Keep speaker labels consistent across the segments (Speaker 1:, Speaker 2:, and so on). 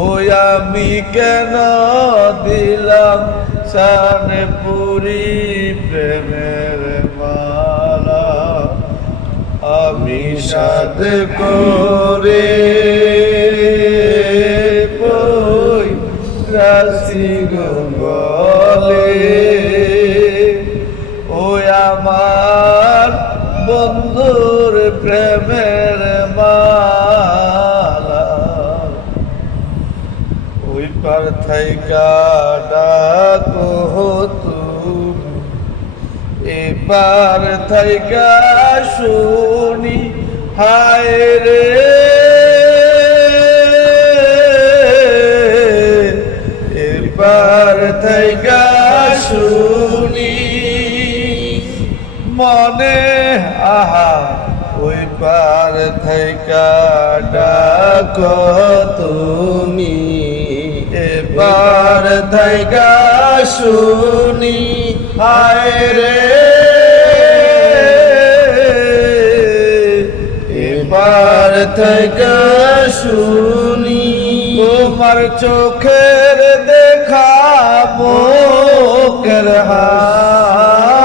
Speaker 1: ওই আমি কেন দিলাম সানে পুরি প্রেমের মালা? আমি সাদ করে বই রাশি গলে থাইকা ডাকো তুমি। এবার থাইকা শুনি, হায় রে। এবার থাইকা শুনি, মনে আহা ওই পার থাইকা ডাকো থাইকা শুনি, হায় রে। এবার থাইকা শুনি, তোমার চোখের দেখা মুখের হাসি।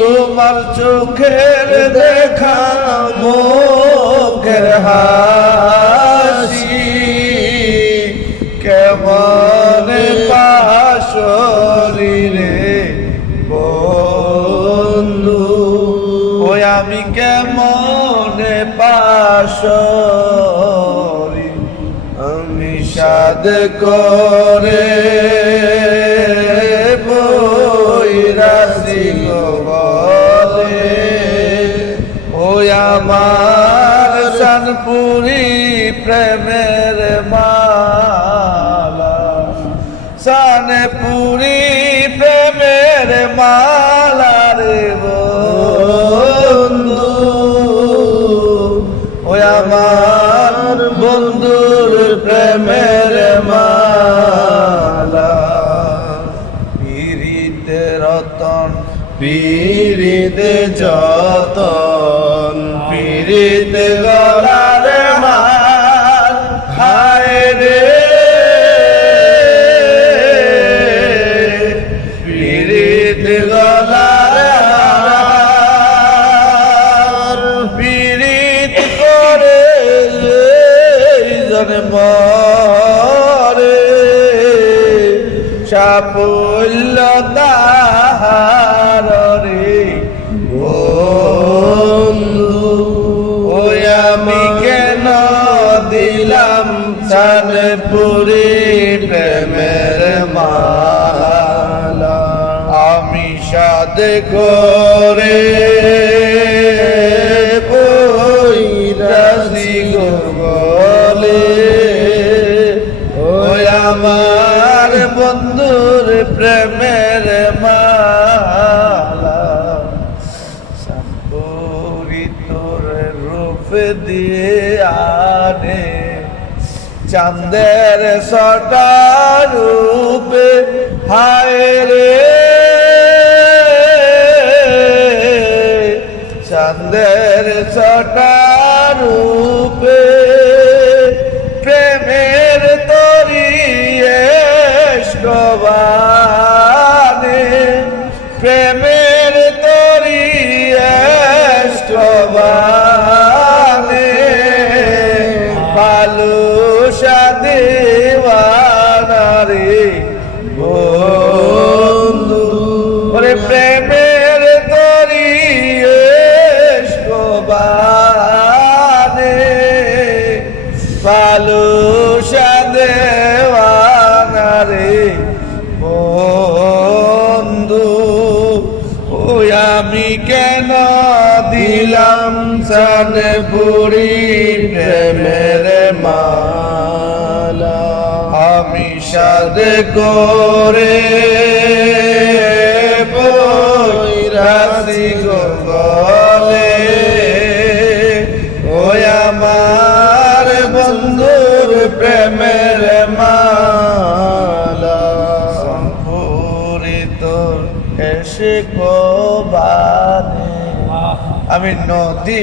Speaker 1: তোমার চোখের দেখা মুখের হাসি। সাদ করে বৈরাসি বলে ও আমার সনপুরি প্রেমের যতন পিরিতে গলার মার হায় রে। পিরিত গলার পিরিত করে জন মরে। সাফল্য তাহার করে বই রাশি গলে ওই আমার বন্ধুর প্রেমের মালা, সাম্বরি তোর রূপ দিয়ে আনে। চাঁদের সটা রূপে, হায় রে চাঁদের সটা রূপে প্রেমের তরি এসবানে প্রেমের তরি এসবানে পালুষা দেওয়ানা রে বন্ধু, ওরে প্রেমের পুরি প্রেমের মালা। আমি সাদ করে রাশি গলে ওই আমার বন্ধুর প্রেমের মালা। সম্পূরিত এসে কোবানে আমি নদী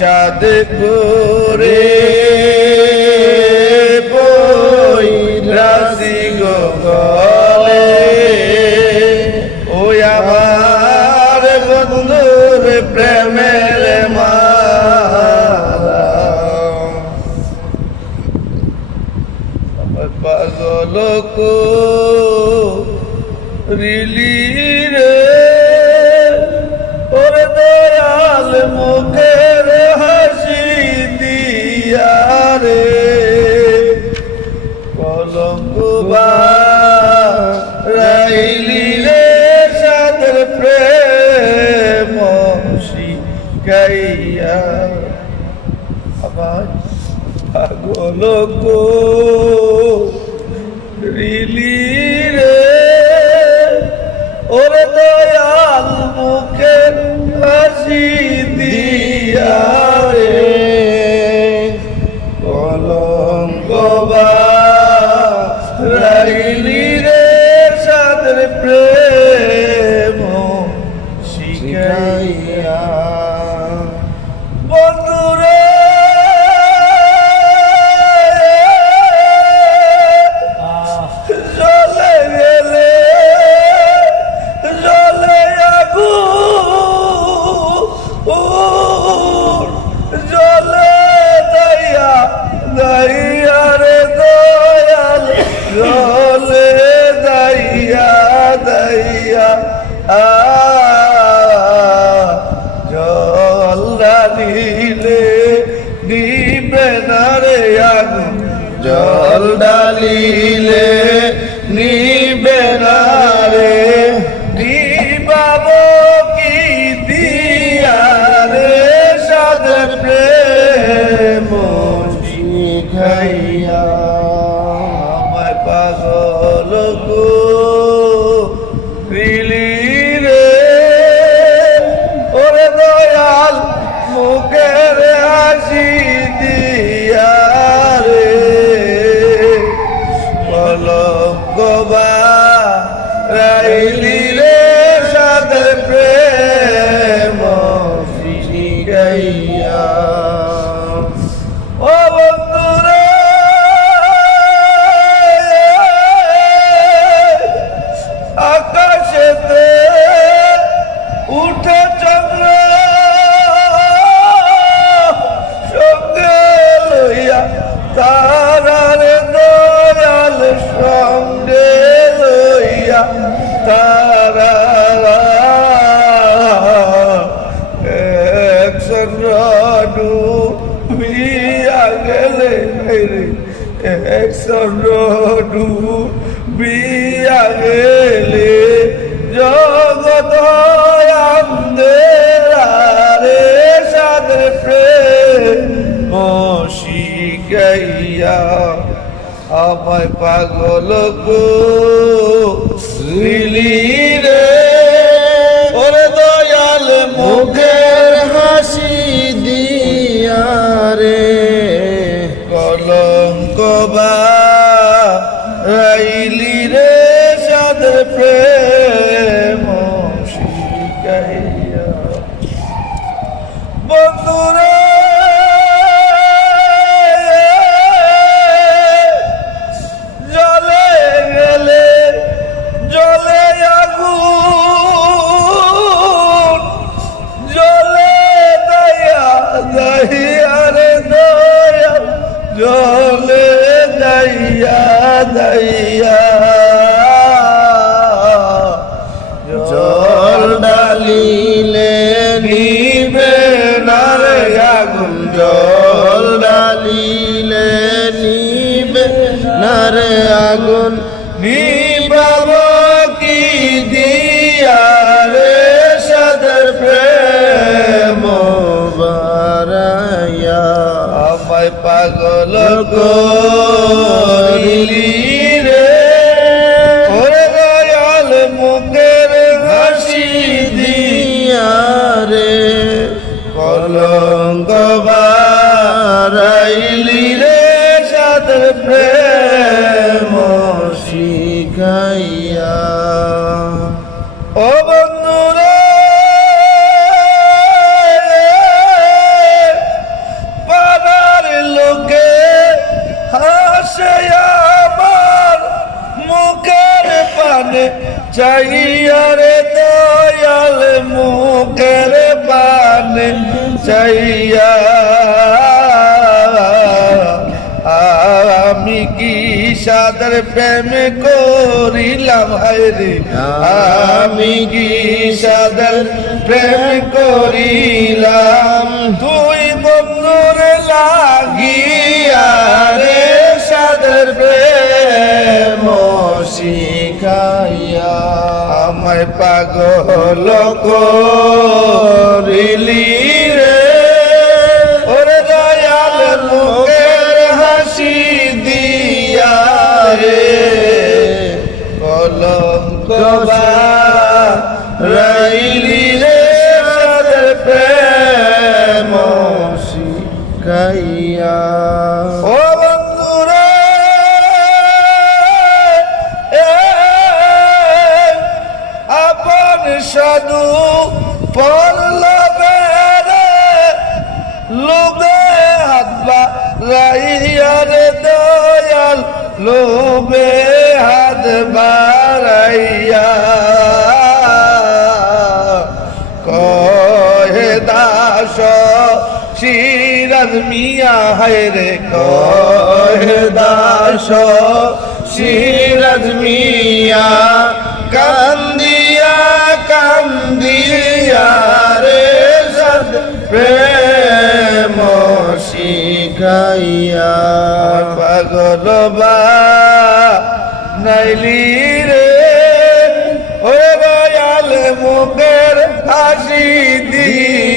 Speaker 1: সাদপুরে বই রাশি গলে। ওই আমার বন্ধুর প্রেমের পাগল কো রিলি রে, ওরে দয়াল মুখে পলক রিলি রে ওর দয়াল মুখের জল না দিলে দিবে না রে আগুন। জল ডালিলে একশো বিয়া গেলে একশো বিয়া গেলে জগত রে সাদের প্রেম। শিখাইয়া আমায় পাগল গো রে। আপনার আগুন নিবাব কি দিয়ার সদর প্রেম বারাইয়া আমায় পাগল গো চাইয়ারে দয়াল মুখের পান চাইয়া আমি কি সাদার প্রেম করিলাম হায়রে আমি কি সাদার প্রেম করিলাম? তুই বন্ধুর লাগিয়া আমায় পাগল করিলি। লোবে হাত বারাইয়া কহে দাস শিরাজ মিয়া, হায় রে কহে দাস শিরাজ মিয়া, কান্দিয়া কান্দিয়া রে সদ প্রেম ফিরাইয়া পাগল বা নাইলি রে ও গায়াল মুখের হাসি দিয়ে।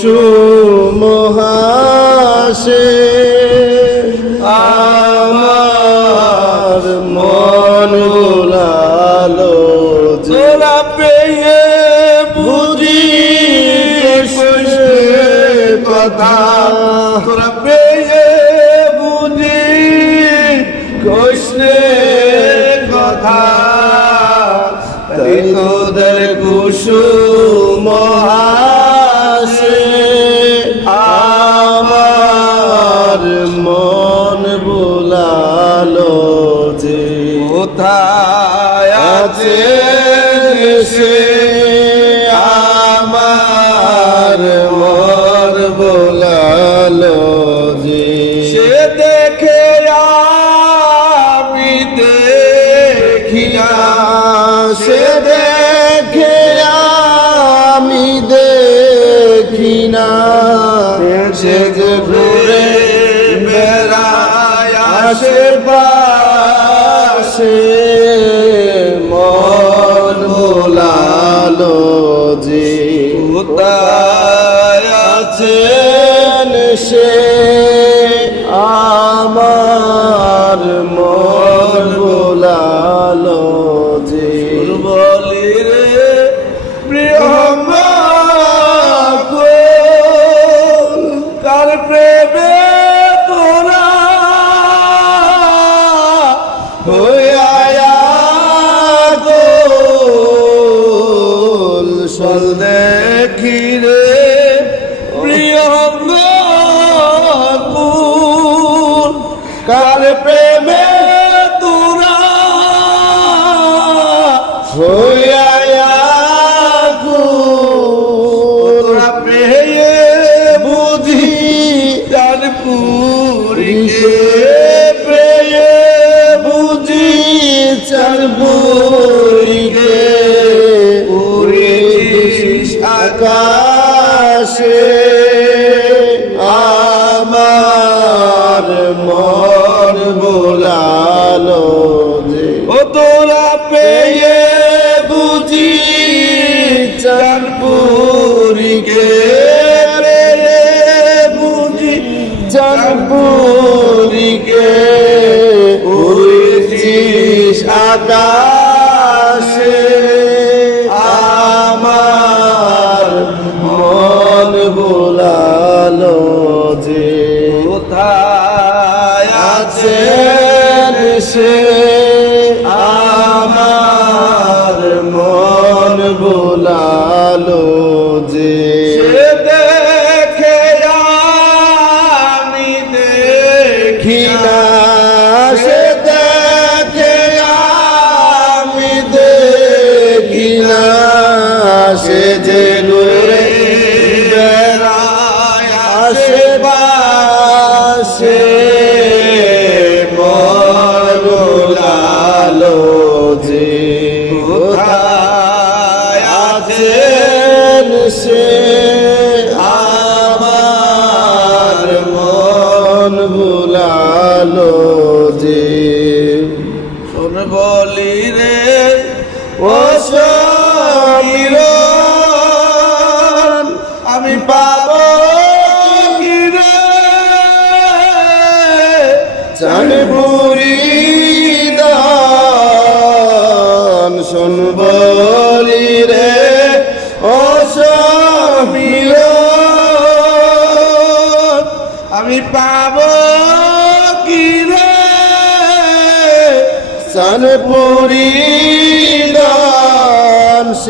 Speaker 1: কুসুম মহাশে। আমার মন লালো জেলা পেয়ে বুঝি কথা। তোরা দেশে আমার মর বোলালো যে। সে দেখে আমি দেখিয়া সে দেখে আমি দেখি না। সে যে ঘুরে বেড়ায় আশেপাশ siempre. ti. sen misin?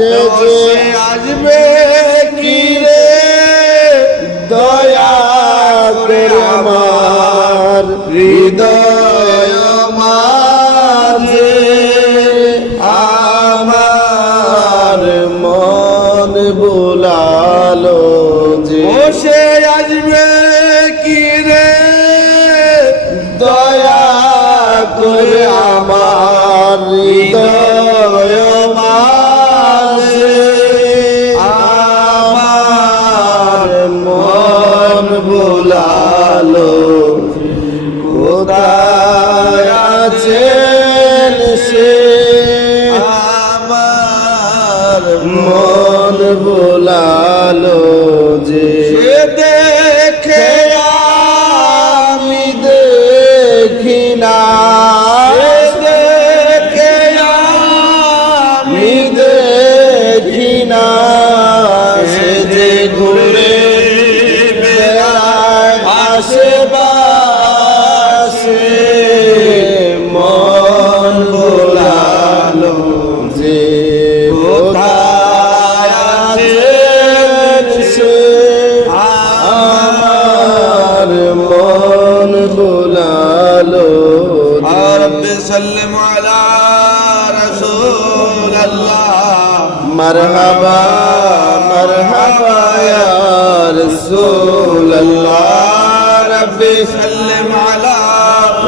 Speaker 1: cheio আছেন সে। আমার মন ভোলালো যে
Speaker 2: রে মারহাবা মারহাবা ইয়া রাসূলুল্লাহ রব্বি سلم على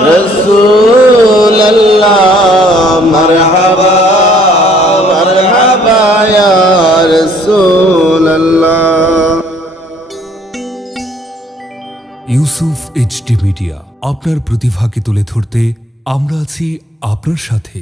Speaker 2: রাসূলুল্লাহ মারহাবা মারহাবা ইয়া রাসূলুল্লাহ
Speaker 3: ইউসুফ এইচডি মিডিয়া আপনার প্রতিভাকে তুলে ধরতে আমরা আছি আপনার সাথে